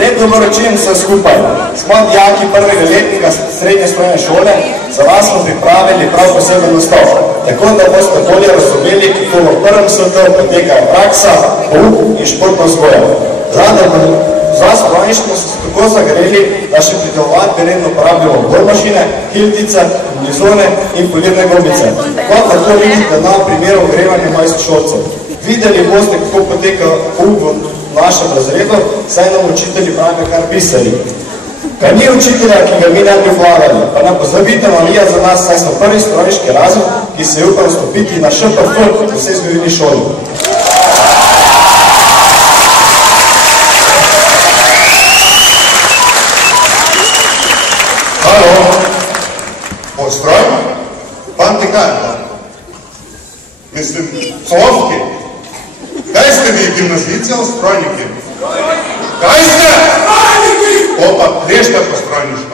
Lep dobročin vse skupaj. Smo dijaki prvega letnika srednje strojne šole, za vas smo pripravili prav poseben nastop, tako da boste bolje razumeli, kako v prvem svetu potekajo praksa, pouk in športna vzgoja. Za strojništvo so se tako zagreli, da še pridelovati redno uporabljamo bormašine, hiltice, kombinezone in polirne gobice. Kot lahko vidite na primeru ogrevanja majstošolcev. Videli boste, kako poteka pouk v našem razredu, saj nam učitelji pravi kar pisali. Kaj ni učitelja, ki ga mi ne bi vladali, pa ne pozabite navijati za nas, saj smo prvi strojniški razred, ki se je upal vstopiti na ŠPF v vsej zgodovini šoli. Halo, postroj? Panti kaj? Mislim, covki? Kaj ste vi, gimnazijci ali strojniki? Kaj ste? Strojniki! Opa, klešta po strojništvu.